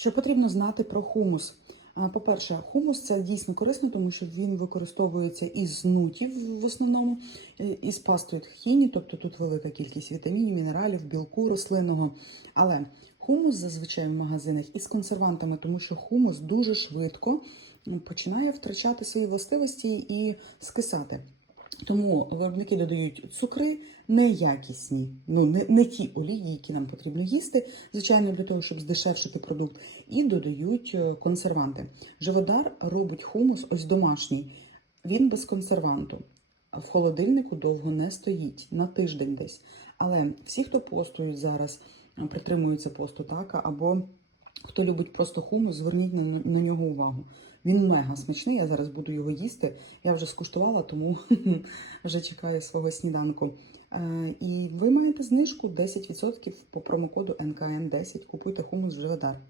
Що потрібно знати про хумус? По-перше, хумус це дійсно корисно, тому що він використовується із нутів в основному, е, із пастою тхіні, тобто тут велика кількість вітамінів, мінералів, білку рослинного. Але хумус зазвичай в магазинах із консервантами, тому що хумус дуже швидко починає втрачати свої властивості і скисати. Тому виробники додають цукри неякісні, ну не, не ті олії, які нам потрібно їсти, звичайно, для того, щоб здешевшити продукт, і додають е, консерванти. Живодар робить хумус ось домашній. Він без консерванту. В холодильнику довго не стоїть на тиждень десь. Але всі, хто постують зараз, е, притримуються посту, так або хто любить просто хумус, зверніть на, на нього увагу. Він мега смачний. Я зараз буду його їсти. Я вже скуштувала, тому вже чекаю свого сніданку. Е, і ви маєте знижку 10% по промокоду НКН10. Купуйте хумус Живодар.